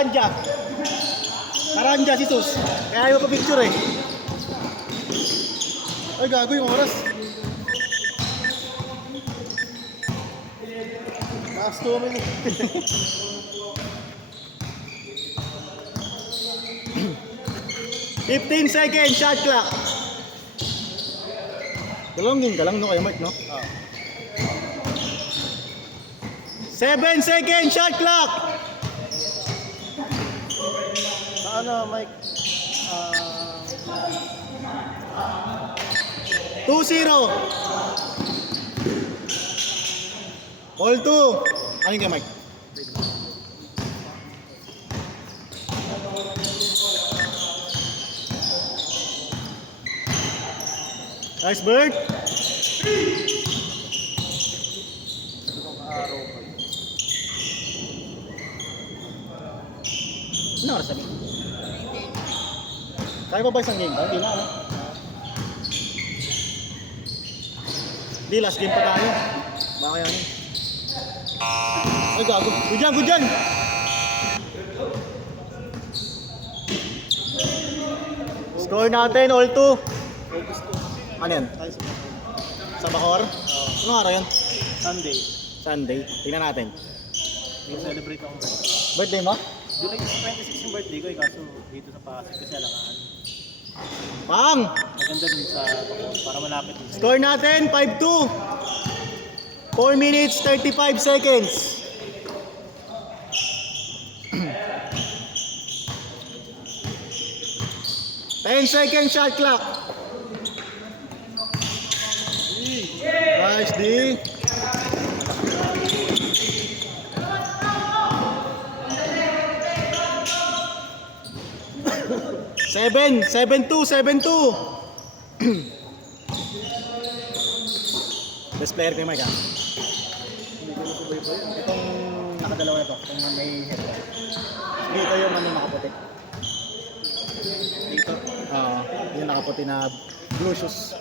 Karanja. Karanja si Sus. Kaya ayaw pa picture eh. Ay, gago yung oras. Last 2 minutes. "15 seconds shot clock." Galongin ka lang no kayo Mike no? 7 seconds shot clock. Sa ano, Mike? 2-0. All 2. Ano yung Mike? Nice bird. Ano oras sabi? Kaya pa ba isang game? Hindi na ano? Hindi, last game pa tayo. Baka yan eh. Ay gago. Good dyan. Score natin all 2. Ano yan? Sa Bacoor? Anong araw yun? Sunday. Tingnan natin. Celebrate ako. Birthday mo? July 26 yung birthday ko eh, kaso dito sa Pasig kasi alangan. Pang! Maganda din sa para malapit din. Score natin 5-2. 4 minutes 35 seconds. Ten seconds shot clock. Nice D. Seven two. Best player ko yung Mike ha? Hindi ko nasubayboy yun. Itong nakadalawa ito, itong may headband. Dito yung ano nakaputi. Dito. Oo, yung nakaputi na blue shoes.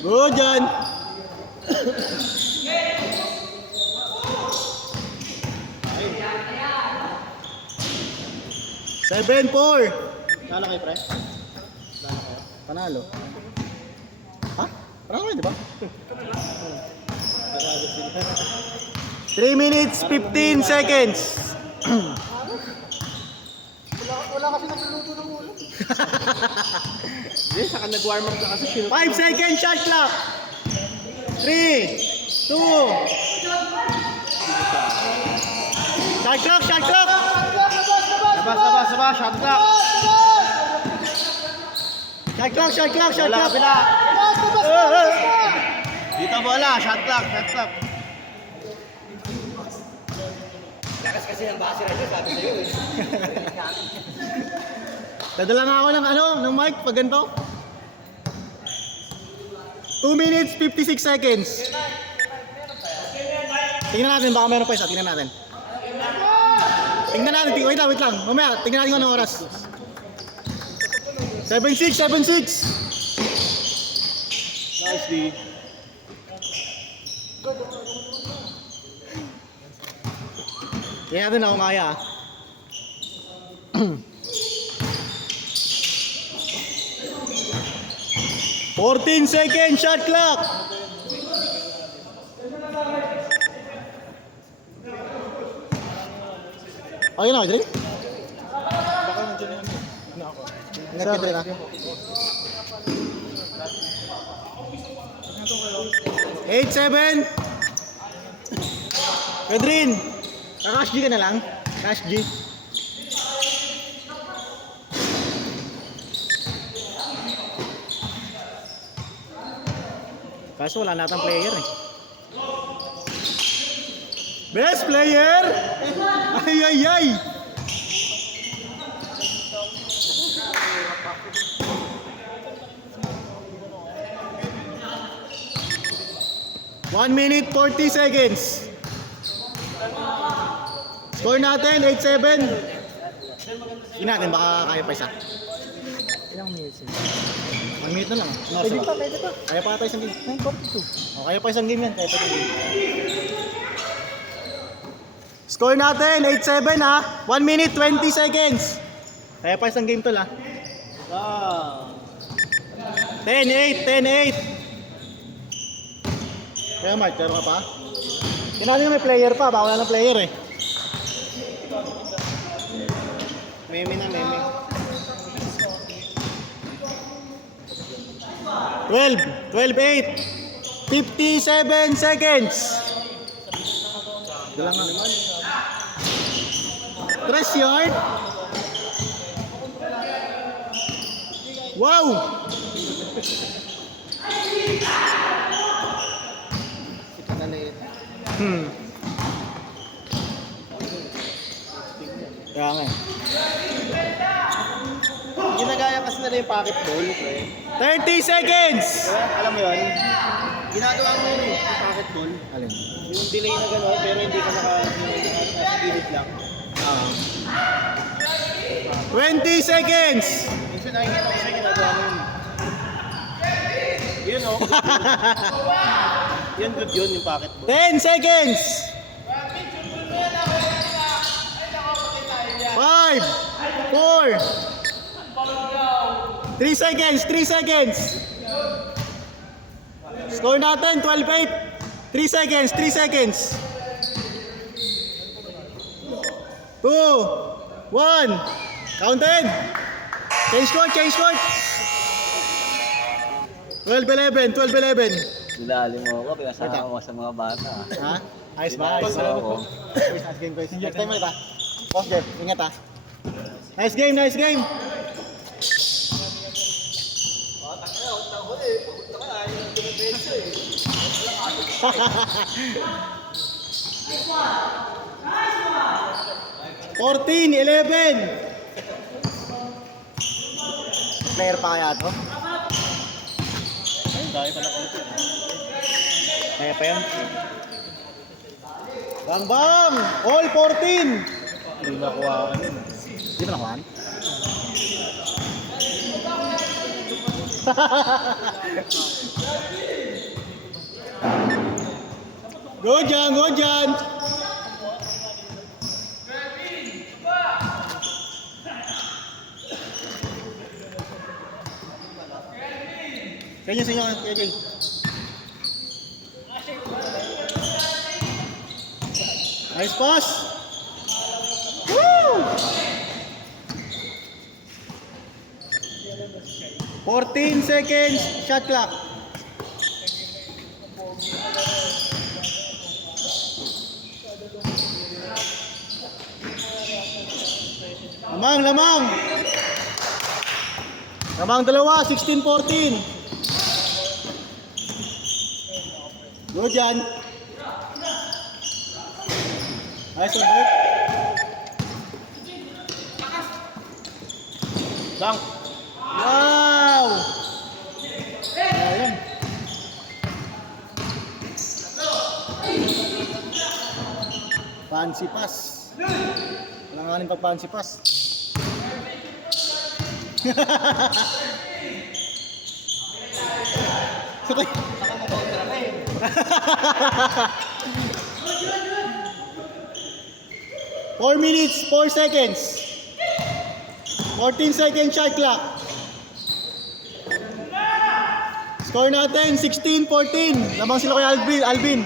Good dyan. Seven, 4. Kala kayo, pre? Panalo. Ha? Panalo kayo, di ba? 3 minutes, 15 seconds. Wala kasi nagluluto ng ulo. Hindi, saka nag-warm up na kasi. 5 seconds shot clock. 3, 2. Shot clock. Labas, shot clock. Shot clock. Wala kabila. Dito bola, shot clock. Lakas kasi ng base rin, sabi sa'yo eh. Dadala nga ako ng mic pag ganito. 2 minutes, 56 seconds. Tingnan natin, baka meron pa isa. Tingnan natin. Wait lang. Mamaya, tingnan natin kung anong oras. 7-6. Nice D. Tingnan natin ako kaya. 14 seconds shot clock. Okay na, Adrian? Baka nandiyan yan. Ano ako? Nagkidre na. 8-7. Pedrin, kakash G ka na lang. Cash G. Kaso wala natang player eh. Best player! Ay! 1 minute 40 seconds. Score natin 8-7. Sige natin, baka kaya pa isa. Ilang minutes yun? 1 minute na lang. No, Pwede so, pa, pwede pa. kaya pa ata isang game. 9:42. O, kaya pa isang game yan. Kaya pa isang game. Score natin, 8-7 ha. 1 minute, 20 seconds. Kaya pa isang game tol ha. 10-8, 10-8. Kaya Mark, pero ka pa? Tinali na may player pa, baka wala ng player eh. Meme na, meme. 12, 12-8. 57 seconds. Galang nga. 3 yard. Wow! Kaya nga eh. Ginagaya kasi nila yung pocket ball. 30 seconds! Kaya, alam mo yun, ginagawa mo yun yung pocket ball. Alin? Yung delay na gano'n, pero hindi ka nasa gilid lang. 20 seconds! Minsan nakikita ko sa'yo, ginagawa mo yun. Yun o. Yan good yun, yung pocket ball. 10 seconds! 5, 4, 3 seconds, 3 seconds. Score natin, 12-8. 3 seconds, 3 seconds. 2, 1. Counted. Change court, change court. 12-11, 12-11. Nilalim mo ako, pinasama mo sa mga bata. Ha? Ayos ba? Ayos Nice ba? ako. Nice game, guys. Next time ulit ha. Boss Jeff, ingat ha. Nice game, nice game. Fourteen, 11. Player pa kaya to? Ayun, dahil pa na-counted. Kaya pa yan. Bang bang! All 14! Hindi nakuha ka yun. Di ba nakuhaan? Go dyan, go dyan! Kanya sa inyo, kaya Jay. Nice pass! Woo! 14 seconds, shot clock. Lamang, lamang. Lamang dalawa, 16-14. Go dyan. Nice one, Bert. Dunk! Wow! Ayan. Fancy pass. Walang pag fancy pass. Sakay. 4 minutes, 4 seconds. 14 second shot clock. Score natin, 16-14. Lamang sila kay Alvin.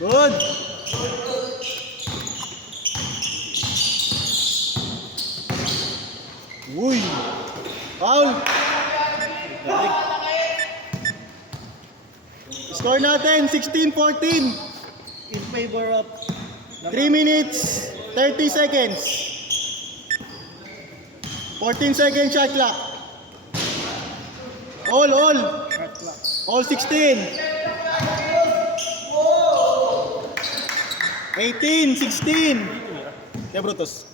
Good. Uy. Foul. Score natin, 16-14. In favor of 3 minutes, 30 seconds. 14 second shot clock. All. All 16. 18, 16. Yeah, Brutus.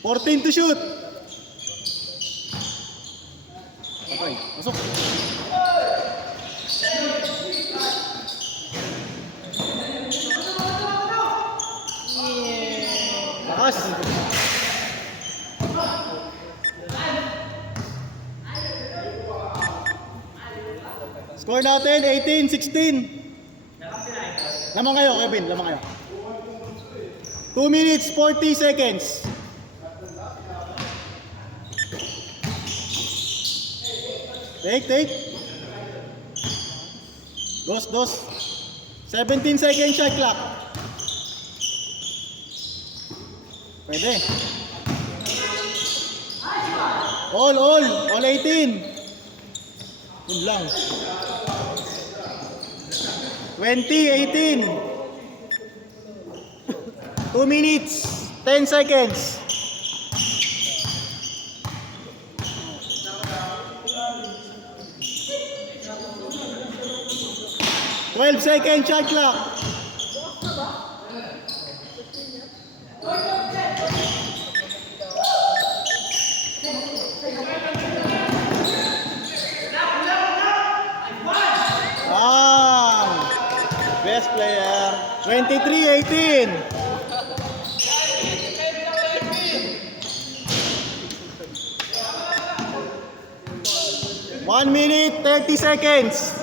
$14 to shoot. Okay. Pasok. Lakas. Score natin 18-16. Lamang kayo, Kevin. Lamang kayo. 2 minutes 40 seconds. Take. Dos. 17 seconds shot clock. Pwede. All 18. Yun lang. 20-18. 2 minutes 10 seconds. Second shot clock. Best player. 23-18. One minute 30 seconds.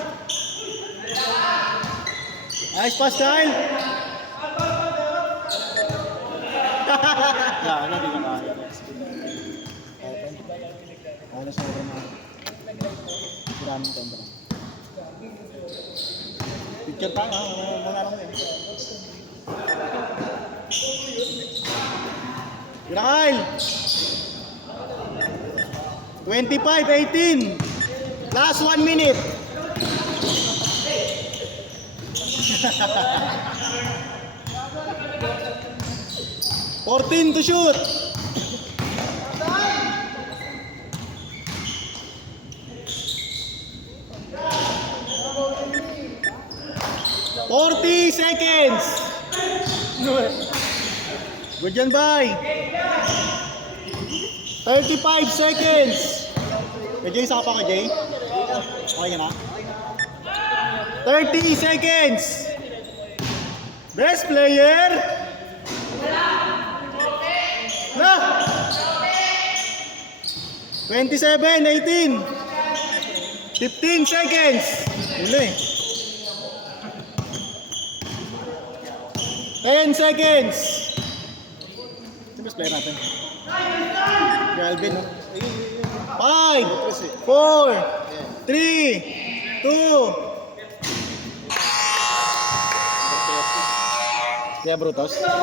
Nice pass, Kyle. Ano, di na kaya. Ano sa mga maraming tembra. Picture tayo, ha? Wala lang yan. Tira, Kyle. 25-18. Last 1 minute. 14 to shoot. Forty seconds. Good yan, bye. 35 seconds. Kay Jay, saka pa kay Jay. Okay ka na? 30 seconds. Best player. Na. 27-18. 15 seconds. Huli. 10 seconds. Ito best player natin. Galvin. 5, 4, 3, 2. Kaya Brutos.